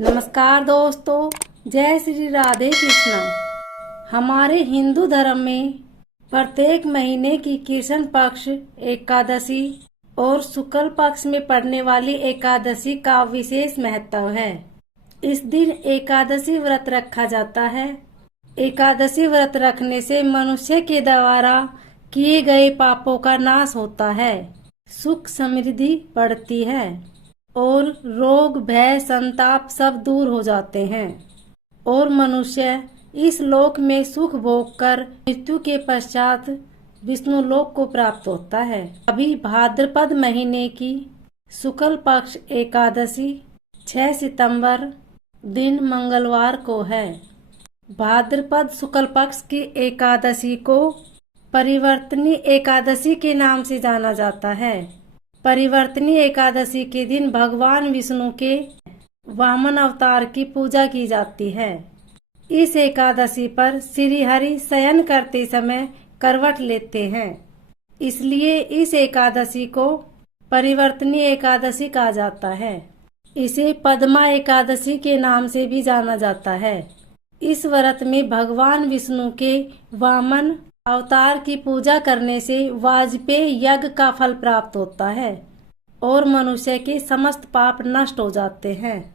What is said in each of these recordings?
नमस्कार दोस्तों, जय श्री राधे कृष्णा। हमारे हिंदू धर्म में प्रत्येक महीने की कृष्ण पक्ष एकादशी और शुक्ल पक्ष में पड़ने वाली एकादशी का विशेष महत्व है। इस दिन एकादशी व्रत रखा जाता है। एकादशी व्रत रखने से मनुष्य के द्वारा किए गए पापों का नाश होता है, सुख समृद्धि बढ़ती है और रोग भय संताप सब दूर हो जाते हैं और मनुष्य इस लोक में सुख भोग कर मृत्यु के पश्चात विष्णु लोक को प्राप्त होता है। अभी भाद्रपद महीने की शुक्ल पक्ष एकादशी 6 सितंबर दिन मंगलवार को है। भाद्रपद शुक्ल पक्ष की एकादशी को परिवर्तनी एकादशी के नाम से जाना जाता है। परिवर्तनी एकादशी के दिन भगवान विष्णु के वामन अवतार की पूजा की जाती है। इस एकादशी पर श्री हरि शयन करते समय करवट लेते हैं, इसलिए इस एकादशी को परिवर्तनी एकादशी कहा जाता है। इसे पद्मा एकादशी के नाम से भी जाना जाता है। इस व्रत में भगवान विष्णु के वामन अवतार की पूजा करने से वाजपेय यज्ञ का फल प्राप्त होता है और मनुष्य के समस्त पाप नष्ट हो जाते हैं।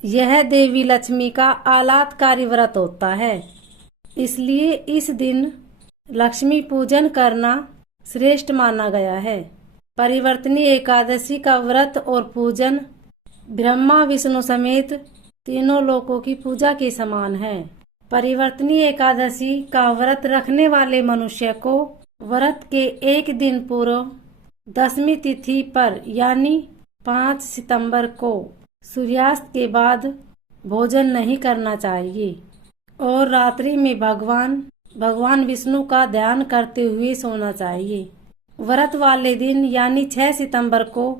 यह देवी लक्ष्मी का आह्लादकारी व्रत होता है, इसलिए इस दिन लक्ष्मी पूजन करना श्रेष्ठ माना गया है। परिवर्तनी एकादशी का व्रत और पूजन ब्रह्मा विष्णु समेत तीनों लोकों की पूजा के समान है। परिवर्तनी एकादशी का व्रत रखने वाले मनुष्य को व्रत के एक दिन पूर्व दशमी तिथि पर यानी 5 सितंबर को सूर्यास्त के बाद भोजन नहीं करना चाहिए और रात्रि में भगवान विष्णु का ध्यान करते हुए सोना चाहिए। व्रत वाले दिन यानी 6 सितंबर को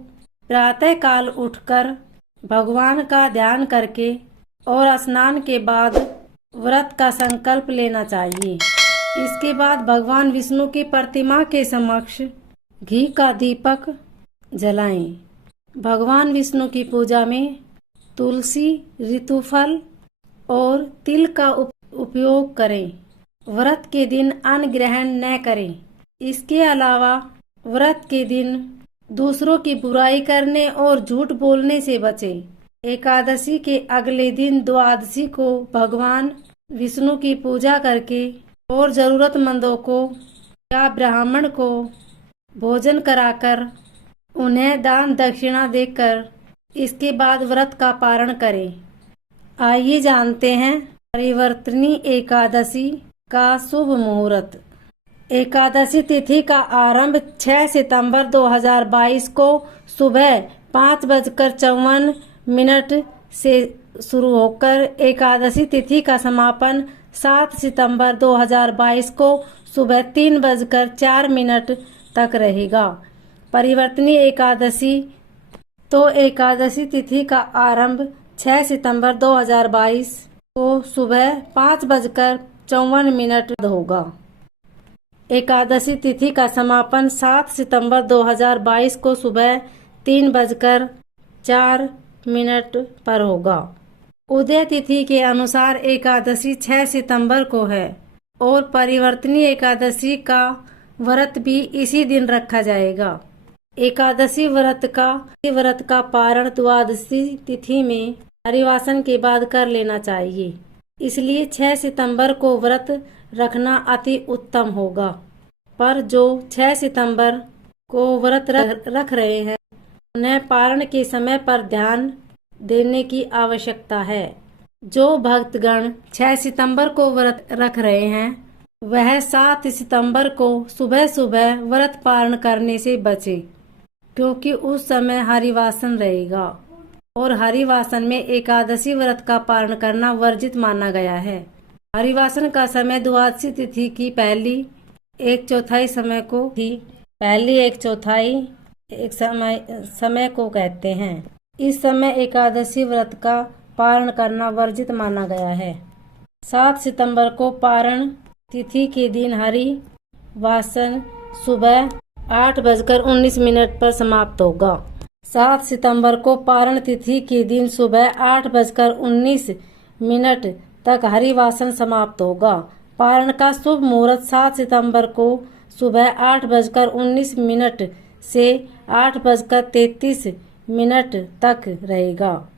प्रातः काल उठकर भगवान का ध्यान करके और स्नान के बाद व्रत का संकल्प लेना चाहिए। इसके बाद भगवान विष्णु की प्रतिमा के समक्ष घी का दीपक जलाएं। भगवान विष्णु की पूजा में तुलसी, ऋतुफल और तिल का उपयोग करें। व्रत के दिन अन्न ग्रहण न करें। इसके अलावा व्रत के दिन दूसरों की बुराई करने और झूठ बोलने से बचें। एकादशी के अगले दिन द्वादशी को भगवान विष्णु की पूजा करके और जरूरतमंदों को या ब्राह्मण को भोजन कराकर उन्हें दान दक्षिणा देकर इसके बाद व्रत का पारण करें। आइए जानते हैं परिवर्तनी एकादशी का शुभ मुहूर्त। एकादशी तिथि का आरंभ 6 सितंबर 2022 को सुबह 5:54 से शुरू होकर एकादशी तिथि का समापन 7 सितंबर 2022 को सुबह 3:04 तक रहेगा। परिवर्तनी एकादशी तिथि का आरंभ 6 सितंबर 2022 को सुबह 5:54 होगा। एकादशी तिथि का समापन 7 सितंबर 2022 को सुबह 3:04 पर होगा। उदय तिथि के अनुसार एकादशी 6 सितंबर को है और परिवर्तनी एकादशी का व्रत भी इसी दिन रखा जाएगा। एकादशी व्रत का पारण द्वादशी तिथि में हरिवासन के बाद कर लेना चाहिए, इसलिए 6 सितंबर को व्रत रखना अति उत्तम होगा। पर जो 6 सितंबर को व्रत रख रहे हैं उन्हें पारण के समय पर ध्यान देने की आवश्यकता है। जो भक्तगण 6 सितंबर को व्रत रख रहे हैं वह 7 सितंबर को सुबह सुबह व्रत पारण करने से बचे, क्योंकि उस समय हरिवासन रहेगा और हरिवासन में एकादशी व्रत का पारण करना वर्जित माना गया है। हरिवासन का समय द्वादशी तिथि की पहली एक चौथाई समय को कहते हैं। इस समय एकादशी व्रत का पारण करना वर्जित माना गया है। 7 सितंबर को पारण तिथि के दिन हरिवासन सुबह 8:19 पर समाप्त होगा। 7 सितंबर को पारण तिथि के दिन सुबह 8:19 तक हरिवासन समाप्त होगा। पारण का शुभ मुहूर्त 7 सितंबर को सुबह 8:19 से 8:33 तक रहेगा।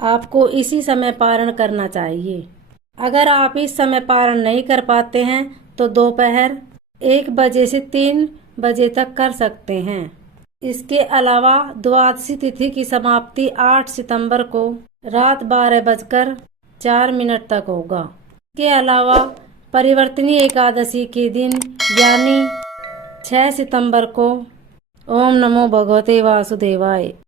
आपको इसी समय पारण करना चाहिए। अगर आप इस समय पारण नहीं कर पाते हैं तो दोपहर 1 बजे से 3 बजे तक कर सकते हैं। इसके अलावा द्वादशी तिथि की समाप्ति 8 सितंबर को रात 12:04 तक होगा। इसके अलावा परिवर्तनीय एकादशी के दिन यानी 6 सितंबर को ओम नमो भगवते वासुदेवाय